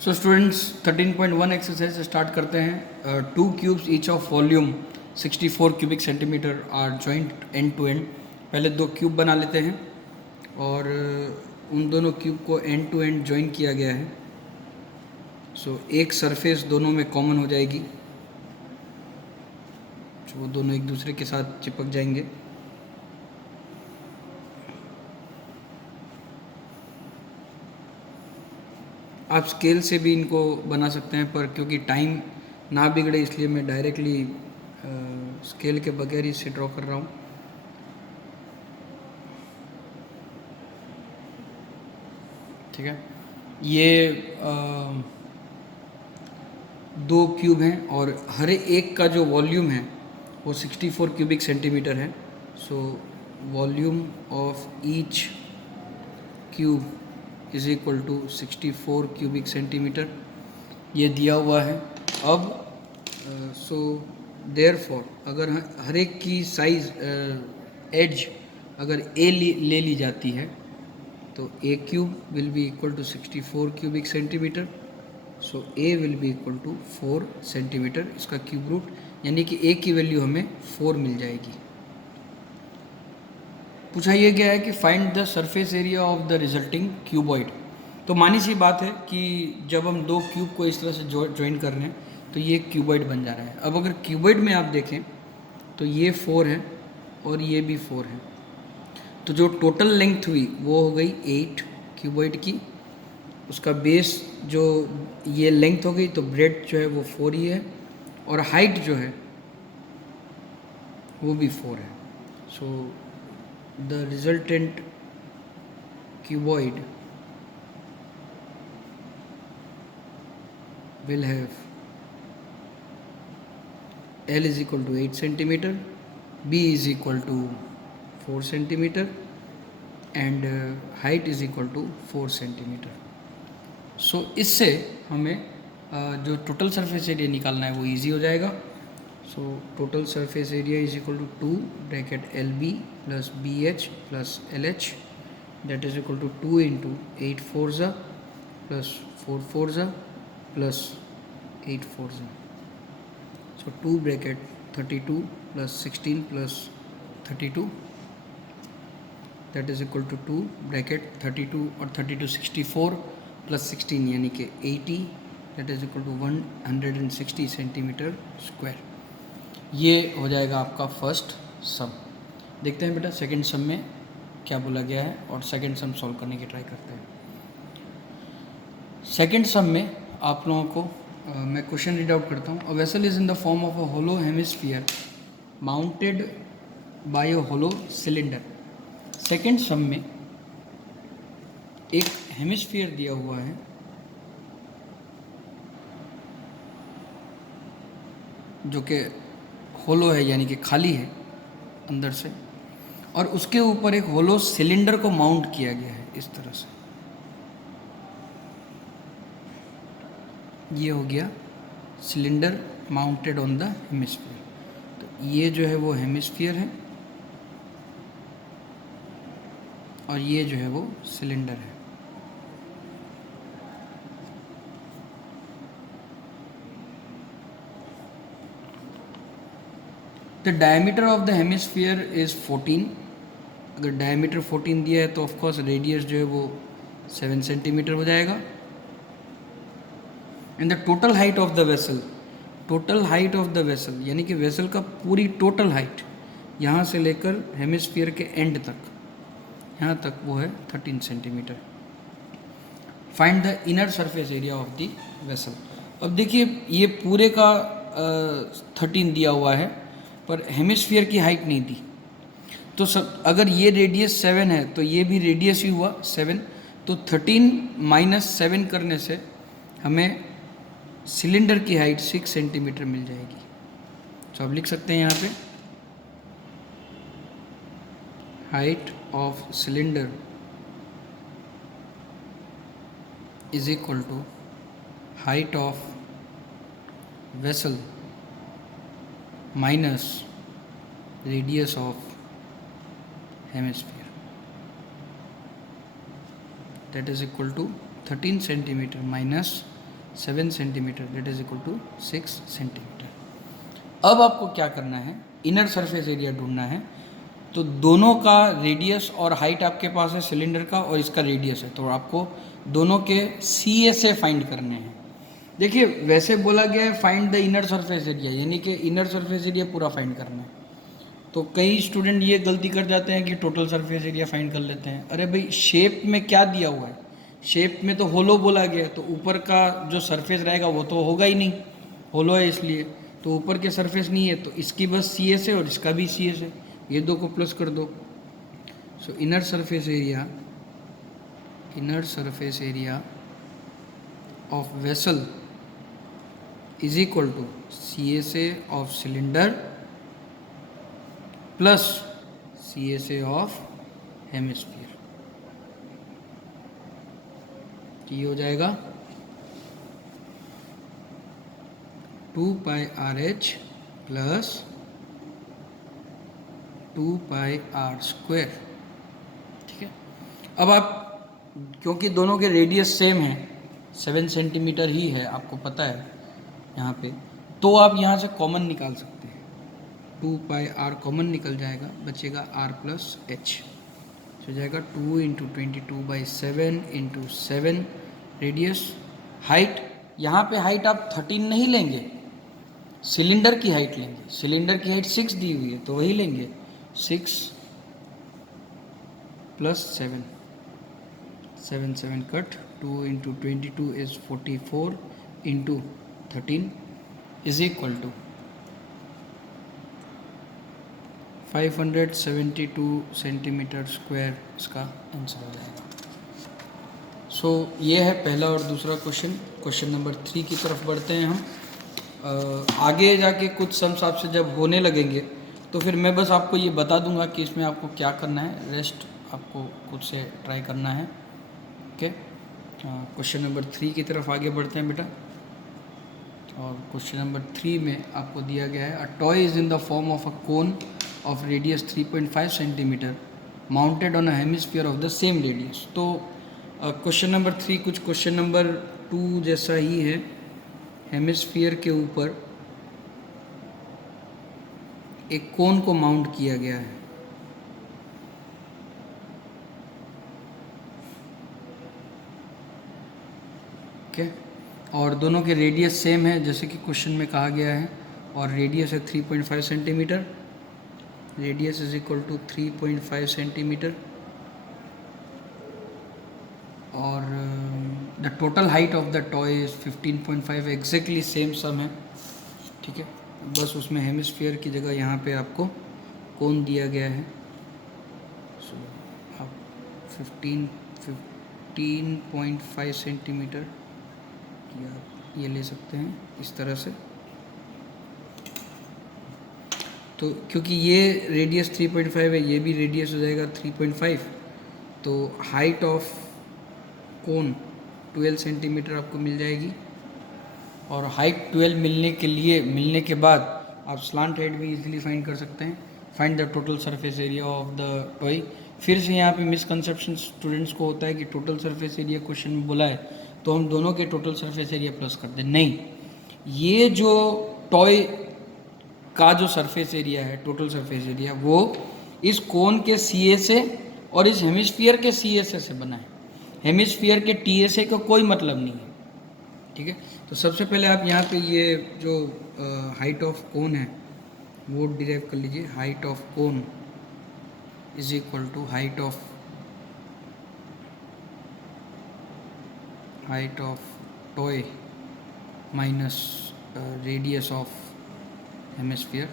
So students 13.1 exercise start करते हैं। 2 cubes each of volume 64 cubic centimetre are joint end to end. पहले 2 cube बना लेते हैं और उन दोनों क्यूब को एंड टू एंड जॉइन किया गया है। सो एक सरफेस दोनों में कॉमन हो जाएगी, जो दोनों एक दूसरे के साथ चिपक जाएंगे। आप स्केल से भी इनको बना सकते हैं, पर क्योंकि टाइम ना बिगड़े इसलिए मैं डायरेक्टली स्केल के बगैर ही इसे ड्रॉ कर रहा हूँ। ठीक है, ये 2 क्यूब हैं और हर एक का जो वॉल्यूम है वो 64 क्यूबिक सेंटीमीटर है। So volume of each cube is equal to 64 cubic centimetre, ये दिया हुआ है। अब सो देयरफॉर अगर हर एक की साइज एज अगर ए ले ली जाती है तो a cube will be equal to 64 cubic centimetre. So a will be equal to 4 centimetre, इसका क्यूब रूट, यानी कि ए की वैल्यू हमें 4 मिल जाएगी। पूछा यह गया है कि find the surface area of the resulting cuboid. तो मानी सी बात है कि जब हम 2 क्यूब को इस तरह से ज्वाइन कर रहे हैं तो ये क्यूबॉइड बन जा रहा है। अब अगर क्यूबॉइड में आप देखें तो ये 4 है और ये भी 4 है, तो जो टोटल लेंथ हुई वो हो गई 8 क्यूबॉइड की। उसका बेस जो ये लेंथ हो गई, तो ब्रेड जो है वो 4 ही है और हाइट जो है वो भी 4 है। सो the resultant cuboid will have L is equal to 8 centimeter, B is equal to 4 centimeter and height is equal to 4 centimeter. So इससे हमें जो टोटल सरफेस एरिया निकालना है वो इजी हो जाएगा। So total surface area is equal to 2 bracket LB plus BH plus LH, that is equal to 2 into 8 4 plus 4 4 plus 8 4. So 2 bracket 32 plus 16 plus 32, that is equal to 2 bracket 32 और 32 64 plus 16 यानी कि 80, that is equal to 160 centimetre square. ये हो जाएगा आपका first सम। देखते हैं बेटा सेकंड सम में क्या बोला गया है और सेकंड सम सॉल्व करने की ट्राई करते हैं। सेकंड सम में आप लोगों को मैं क्वेश्चन रीड आउट करता हूँ। A vessel is in the form of a hollow hemisphere mounted by a hollow cylinder. Second sum में एक हेमिस्फीयर दिया हुआ है जो कि होलो है, यानी कि खाली है अंदर से, और उसके ऊपर एक होलो सिलेंडर को माउंट किया गया है इस तरह से। ये हो गया cylinder mounted on the hemisphere. तो ये जो है वो हेमिस्फीयर है और ये जो है वो सिलेंडर है। The diameter of the hemisphere is 14। अगर डायमीटर 14 दिया है तो ऑफकोर्स रेडियस जो है वो 7 सेंटीमीटर हो जाएगा। And the total height of the vessel, total height of the vessel यानी कि वेसल का पूरी टोटल हाइट यहाँ से लेकर हेमिस्फीयर के एंड तक, यहाँ तक वो है 13 centimetre. Find the inner surface area of the vessel. अब देखिए ये पूरे का 13 दिया हुआ है पर हेमिस्फीयर की हाइट नहीं दी, तो सब अगर ये रेडियस 7 है तो ये भी रेडियस ही हुआ 7, तो 13 माइनस 7 करने से हमें सिलेंडर की हाइट 6 सेंटीमीटर मिल जाएगी। तो आप लिख सकते हैं यहाँ पे height of cylinder is equal to height of vessel minus radius of hemisphere, that is equal to 13 centimetre minus 7 centimetre, that is equal to 6 centimetre. अब आपको क्या करना है, इनर सरफेस एरिया ढूंढना है। तो दोनों का रेडियस और हाइट आपके पास है सिलेंडर का, और इसका रेडियस है, तो आपको दोनों के CSA फाइंड करने हैं। देखिए वैसे बोला गया है find the inner surface area, यानी कि इनर सरफेस एरिया पूरा फाइंड करना है। तो कई स्टूडेंट ये गलती कर जाते हैं कि टोटल सरफेस एरिया फाइंड कर लेते हैं। अरे भाई शेप में क्या दिया हुआ है, शेप में तो होलो बोला गया है, तो ऊपर का जो सरफेस रहेगा वो तो होगा ही नहीं, होलो है इसलिए, तो ऊपर के सरफेस नहीं है, तो इसकी बस CS है और इसका भी CS है, ये दो को प्लस कर दो। So inner surface area of vessel is equal to CSA of cylinder plus CSA of hemisphere. ये हो जाएगा 2πRH प्लस 2πr²। ठीक है, अब आप क्योंकि दोनों के रेडियस सेम है, 7 सेंटीमीटर ही है, आपको पता है यहाँ पे, तो आप यहाँ से कॉमन निकाल सकते हैं। 2πr कॉमन निकल जाएगा, बचेगा r प्लस h, हो जाएगा 2 इंटू 22/7 इंटू 7 रेडियस। हाइट, यहाँ पे हाइट आप 13 नहीं लेंगे, सिलेंडर की हाइट लेंगे, सिलेंडर की हाइट 6 दी हुई है तो वही लेंगे, 6 plus 7, 7 cut, 2 into 22 is 44 into 13 is equal to 572 centimetre square, इसका आंसर हो जाएगा। सो ये है पहला और दूसरा क्वेश्चन। क्वेश्चन नंबर 3 की तरफ बढ़ते हैं हम। आगे जाके कुछ सम्स आपसे जब होने लगेंगे तो फिर मैं बस आपको ये बता दूंगा कि इसमें आपको क्या करना है, रेस्ट आपको खुद से ट्राई करना है। ओके, क्वेश्चन नंबर 3 की तरफ आगे बढ़ते हैं बेटा। और क्वेश्चन नंबर 3 में आपको दिया गया है, a toy is in the form of a cone of radius 3.5 centimetre mounted on a hemisphere of the same radius. तो क्वेश्चन नंबर 3 कुछ क्वेश्चन नंबर 2 जैसा ही है। हेमिस्फीयर के ऊपर एक कोन को माउंट किया गया है। ओके, और दोनों के रेडियस सेम है जैसे कि क्वेश्चन में कहा गया है, और रेडियस है 3.5 centimetre, radius is equal to 3.5 centimetre, और the total height of the toy is 15.5, exactly same sum है। ठीक है, बस उसमें हेमिस्फीयर की जगह यहाँ पे आपको कोन दिया गया है। सो आप 15.5 सेंटीमीटर या ये ले सकते हैं इस तरह से। तो क्योंकि ये रेडियस 3.5 है, ये भी रेडियस हो जाएगा 3.5, तो हाइट ऑफ कोन 12 सेंटीमीटर आपको मिल जाएगी। और हाइट 12 मिलने के बाद आप स्लांट हाइट भी इजीली फाइंड कर सकते हैं। Find the total surface area of the toy. फिर से यहाँ पे मिसकंसेप्शन स्टूडेंट्स को होता है कि टोटल सरफेस एरिया क्वेश्चन में बोला है तो हम दोनों के टोटल सरफेस एरिया प्लस कर दें, नहीं, ये जो टॉय का जो सरफेस एरिया है, टोटल सरफेस एरिया, वो इस कोन के CSA और इस हेमिस्फीयर के CSA से बना है। हेमिस्फीयर के TSA का कोई मतलब नहीं है। ठीक है, तो सबसे पहले आप यहाँ पे ये जो हाइट ऑफ कोन है वो डिराइव कर लीजिए। Height of cone is equal to height of toy minus radius of hemisphere,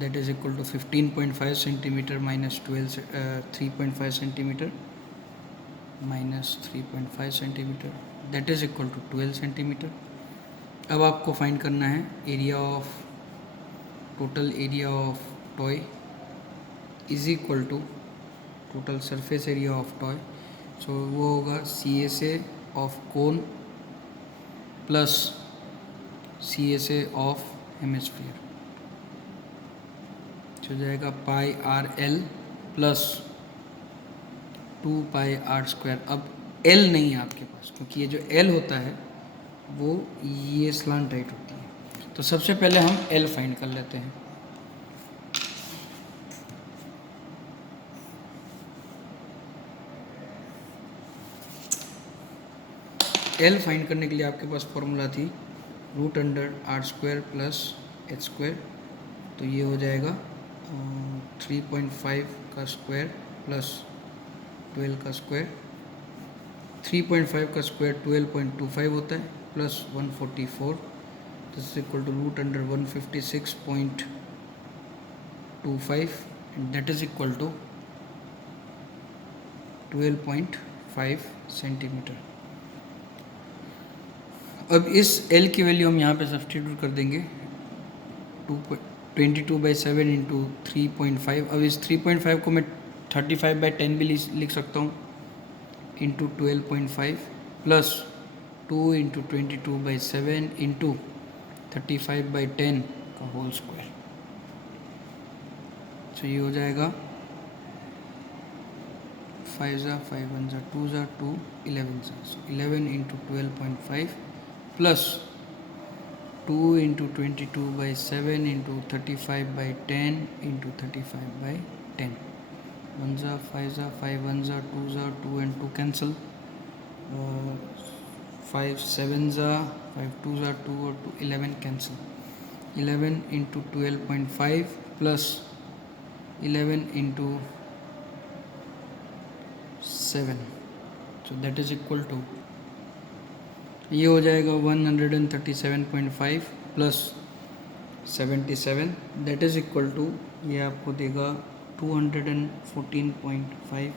that is equal to 15.5 centimetre minus 3.5 centimetre minus 3.5 centimetre, that is equal to 12 centimetre. अब आपको फाइंड करना है total area of toy is equal to total surface area of toy. So वो होगा CSA of cone plus CSA of hemisphere, हो जाएगा πRL plus 2πr²। अब L नहीं है आपके पास, क्योंकि ये जो एल होता है वो ये स्लांट राइट होती है। तो सबसे पहले हम एल फाइंड कर लेते हैं। एल फाइंड करने के लिए आपके पास फॉर्मूला थी √√r² प्लस h²। तो ये हो जाएगा 3.5 का स्क्वायर प्लस 12 का स्क्वायर। 3.5 का स्क्वायर 12.25 होता है plus 144, this is equal to √156.25 and that is equal to 12.5 centimetre. अब इस L की वैल्यू हम यहाँ पे सब्सटीट्यूट कर देंगे 22/7 इंटू 3.5। अब इस 3.5 को मैं 35/10 भी लिख सकता हूँ इंटू 12.5 प्लस 2 इंटू 22/7 इंटू 35/10 का होल स्क्वायर। तो ये हो जाएगा 5 ज़ा 5 1 ज़ा 2 ज़ा 2 11 ज़ा, सो 11 into 12.5 plus 2 into 22/7 into 35/10 into 35/10। 1 ज़ा 5 ज़ा 5 1 ज़ा 2 ज़ा 2 and 2 cancel, 5 7 ज़ा 5 2 ज़ा 2 और 2 11 cancel। 11 into 12.5 plus 11 into 7, so that is equal to, ये हो जाएगा 137.5 plus 77, that is equal to, ये आपको देगा 214.5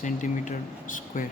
सेंटीमीटर स्क्वायर।